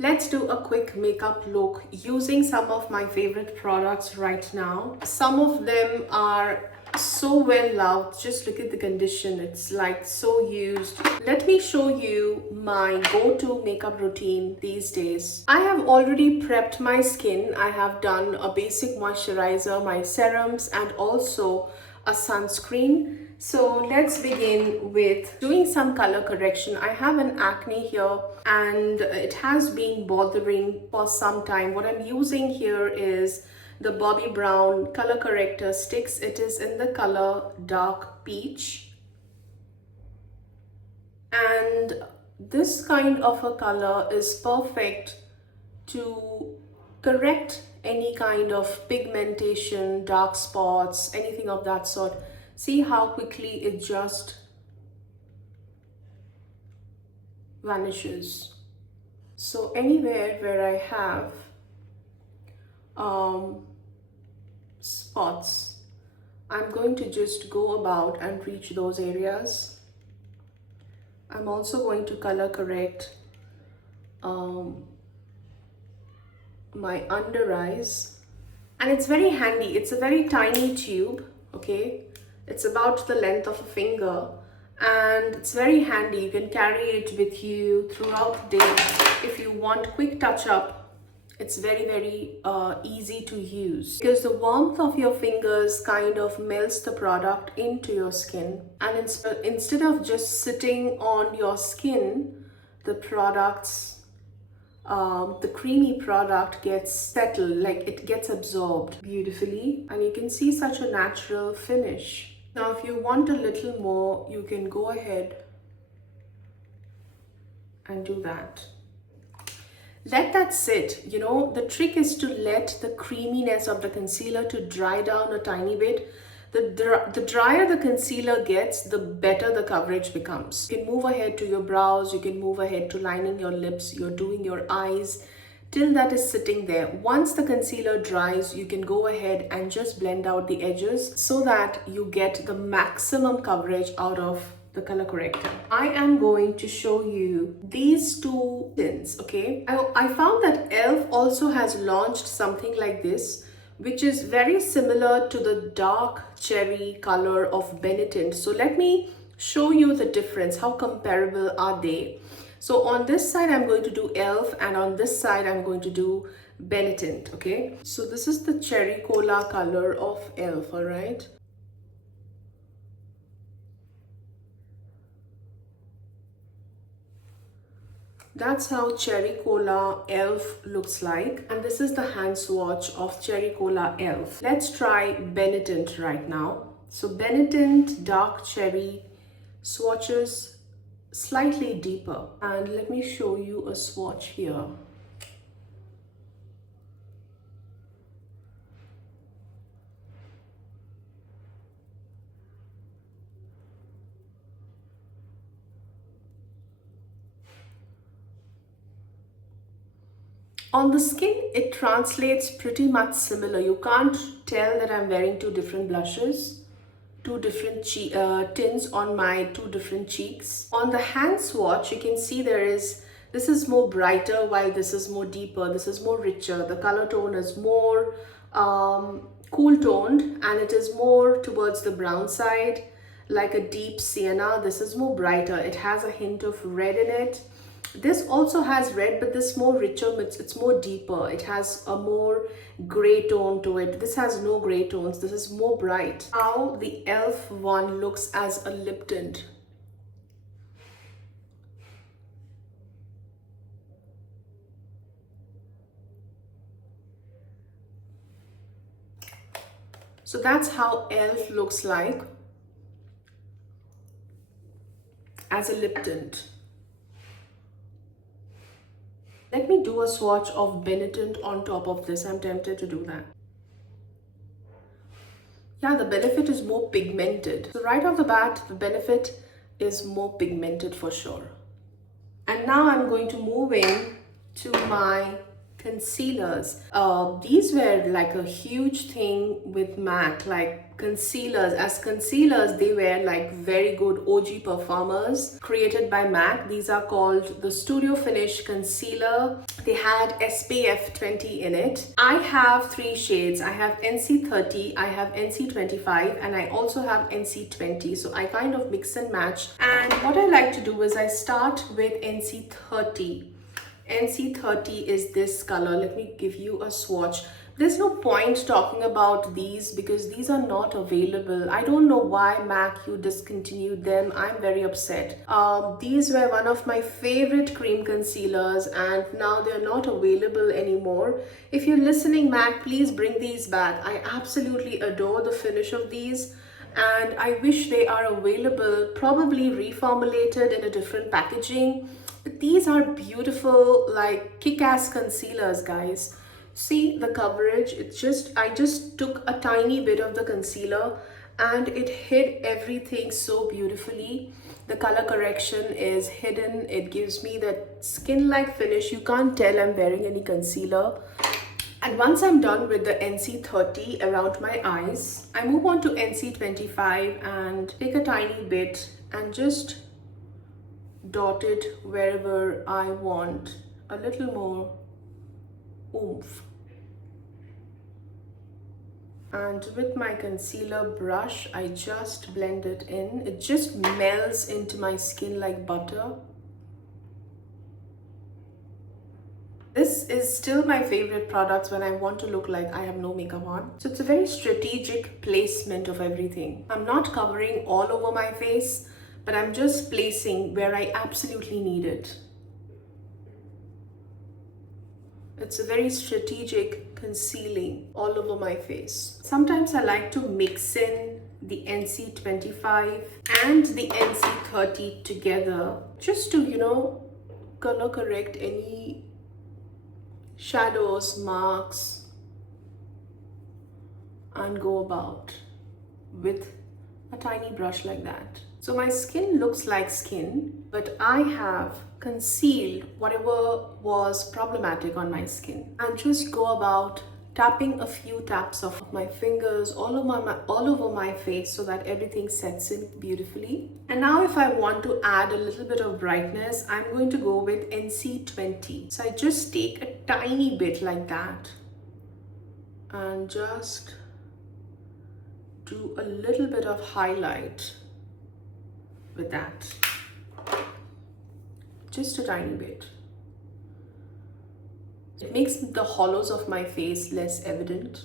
Let's do a quick makeup look using some of my favorite products right now. Some of them are so well loved. Just look at the condition. It's like so used. Let me show you my go-to makeup routine these days. I have already prepped my skin. I have done a basic moisturizer, my serums, and also a sunscreen. So let's begin with doing some color correction. I have an acne here and it has been bothering for some time. What I'm using here is the Bobbi Brown color corrector sticks. It is in the color dark peach. And this kind of a color is perfect to correct any kind of pigmentation, dark spots, anything of that sort. See how quickly it just vanishes. So anywhere where I have spots, I'm going to just go about and reach those areas. I'm also going to color correct my under eyes, and it's very handy. It's a very tiny tube, okay? It's about the length of a finger and it's very handy. You can carry it with you throughout the day. If you want quick touch-up, it's very easy to use because the warmth of your fingers kind of melts the product into your skin, and instead of just sitting on your skin, the creamy product gets settled, like it gets absorbed beautifully, and you can see such a natural finish. Now, if you want a little more, you can go ahead and do that. Let that sit. You know, the trick is to let the creaminess of the concealer to dry down a tiny bit. The drier the concealer gets, the better the coverage becomes. You can move ahead to your brows, you can move ahead to lining your lips, you're doing your eyes, till that is sitting there. Once the concealer dries, you can go ahead and just blend out the edges so that you get the maximum coverage out of the color corrector. I am going to show you these two tints, okay? I found that e.l.f. also has launched something like this, which is very similar to the dark cherry color of Tint. So let me show you the difference. How comparable are they? So on this side, I'm going to do e.l.f. and on this side, I'm going to do Tint, okay? So this is the cherry cola color of e.l.f., all right? That's how Cherry Cola e.l.f. looks like. And this is the hand swatch of Cherry Cola e.l.f. Let's try Tint right now. So Tint Dark Cherry swatches slightly deeper. And let me show you a swatch here. On the skin, it translates pretty much similar. You can't tell that I'm wearing two different blushes, two different tints on my two different cheeks. On the hand swatch, you can see this is more brighter while this is more deeper. This is more richer. The color tone is more cool toned and it is more towards the brown side, like a deep sienna. This is more brighter. It has a hint of red in it. This also has red, but this more richer, it's more deeper. It has a more gray tone to it. This has no gray tones. This is more bright. How the e.l.f. one looks as a lip tint. So that's how e.l.f. looks like as a lip tint. Let me do a swatch of Tint on top of this. I'm tempted to do that. Yeah, the benefit is more pigmented. So right off the bat, the benefit is more pigmented for sure. And now I'm going to move in to my concealers. These were like a huge thing with MAC, like concealers. As concealers, they were like very good OG performers created by MAC. These are called the Studio Finish Concealer. They had SPF 20 in it. I have three shades. I have NC30, I have NC25, and I also have NC20. So I kind of mix and match. And what I like to do is I start with NC30. NC30 is this color. Let me give you a swatch. There's no point talking about these because these are not available. I don't know why MAC you discontinued them. I'm very upset. These were one of my favorite cream concealers and now they're not available anymore. If you're listening, MAC, please bring these back. I absolutely adore the finish of these and I wish they are available, probably reformulated in a different packaging. But these are beautiful, like kick-ass concealers, guys. See the coverage? I just took a tiny bit of the concealer and it hid everything so beautifully. The color correction is hidden. It gives me that skin-like finish. You can't tell I'm wearing any concealer. And once I'm done with the NC30 around my eyes, I move on to NC25 and take a tiny bit and just dot it wherever I want. A little more oomph. And with my concealer brush, I just blend it in. It just melts into my skin like butter. This is still my favorite products when I want to look like I have no makeup on. So it's a very strategic placement of everything. I'm not covering all over my face, but I'm just placing where I absolutely need it. It's a very strategic concealing all over my face. Sometimes I like to mix in the NC25 and the NC30 together just to, color correct any shadows, marks, and go about with a tiny brush like that. So my skin looks like skin, but I have concealed whatever was problematic on my skin and just go about tapping a few taps of my fingers all over my face so that everything sets in beautifully. And now if I want to add a little bit of brightness, I'm going to go with NC20. So I just take a tiny bit like that and just do a little bit of highlight with that. Just a tiny bit. It makes the hollows of my face less evident.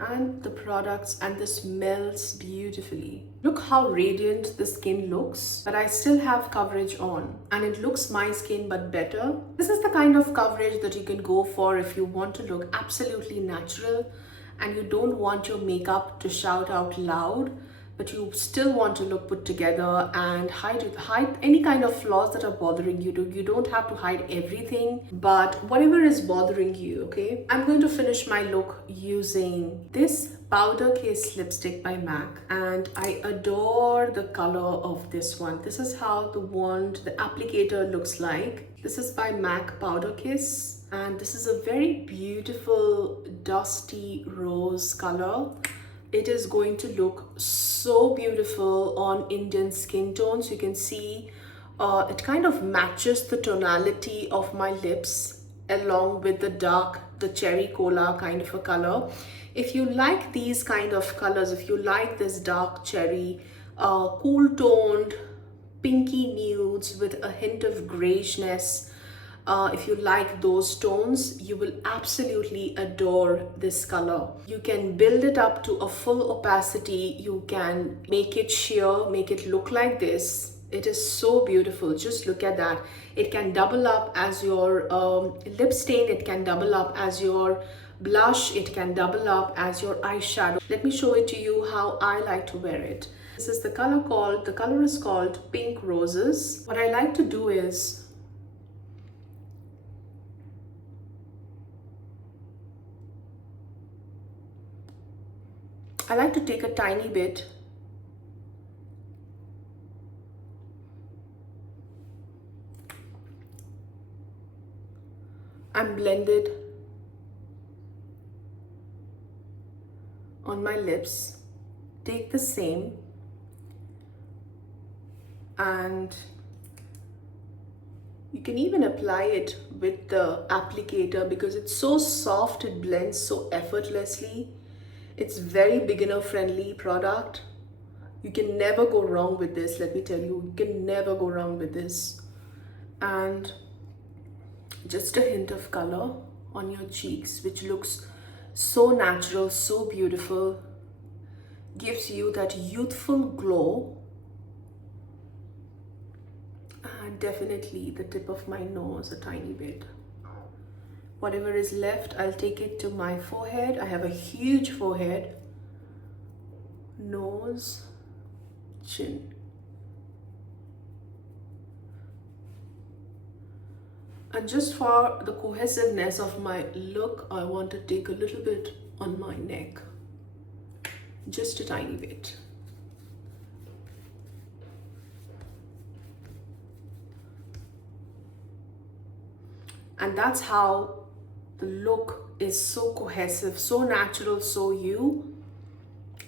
And the products and this melts beautifully. Look how radiant the skin looks, but I still have coverage on and it looks my skin but better. This is the kind of coverage that you can go for if you want to look absolutely natural and you don't want your makeup to shout out loud, but you still want to look put together and hide any kind of flaws that are bothering you. You don't have to hide everything, but whatever is bothering you, okay? I'm going to finish my look using this Powderkiss lipstick by MAC, and I adore the color of this one. This is how the wand, the applicator looks like. This is by MAC Powderkiss, and this is a very beautiful dusty rose color. It is going to look so beautiful on Indian skin tones. You can see it kind of matches the tonality of my lips along with the cherry cola kind of a color. If you like these kind of colors, if you like this dark cherry, cool toned, pinky nudes with a hint of grayishness, if you like those tones, you will absolutely adore this color. You can build it up to a full opacity. You can make it sheer, make it look like this. It is so beautiful. Just look at that. It can double up as your lip stain. It can double up as your blush. It can double up as your eyeshadow. Let me show it to you how I like to wear it. This is the color is called Pink Roses. What I like to do is I like to take a tiny bit and blend it on my lips. Take the same and you can even apply it with the applicator because it's so soft, it blends so effortlessly. It's very beginner friendly product. You can never go wrong with this, let me tell you. You can never go wrong with this. And just a hint of color on your cheeks, which looks so natural, so beautiful. Gives you that youthful glow. And definitely the tip of my nose a tiny bit. Whatever is left, I'll take it to my forehead. I have a huge forehead. Nose, chin. And just for the cohesiveness of my look, I want to take a little bit on my neck. Just a tiny bit. And that's how the look is so cohesive, so natural, so you.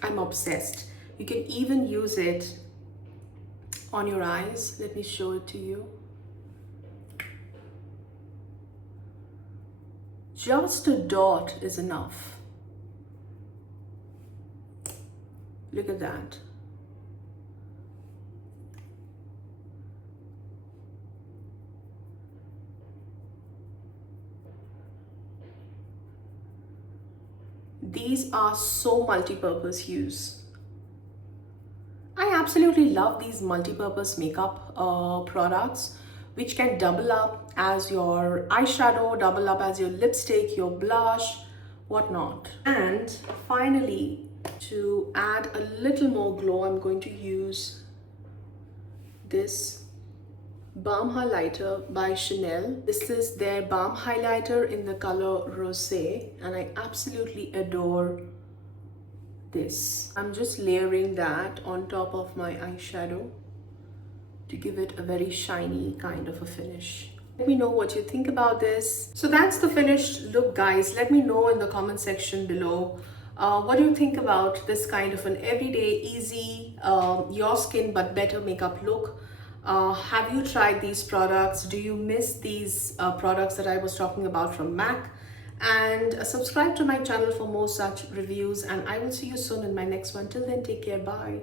I'm obsessed. You can even use it on your eyes. Let me show it to you. Just a dot is enough. Look at that. These are so multi-purpose use. I absolutely love these multi-purpose makeup products which can double up as your eyeshadow, double up as your lipstick, your blush, whatnot. And finally, to add a little more glow, I'm going to use this Balm highlighter by Chanel. This is their balm highlighter in the color Rosee, and I absolutely adore this. I'm just layering that on top of my eyeshadow to give it a very shiny kind of a finish. Let me know what you think about this. So that's the finished look, guys. Let me know in the comment section below. What do you think about this kind of an everyday, easy, your skin but better makeup look? Have you tried these products? Do you miss these products that I was talking about from MAC? And subscribe to my channel for more such reviews, and I will see you soon in my next one. Till then, take care. Bye.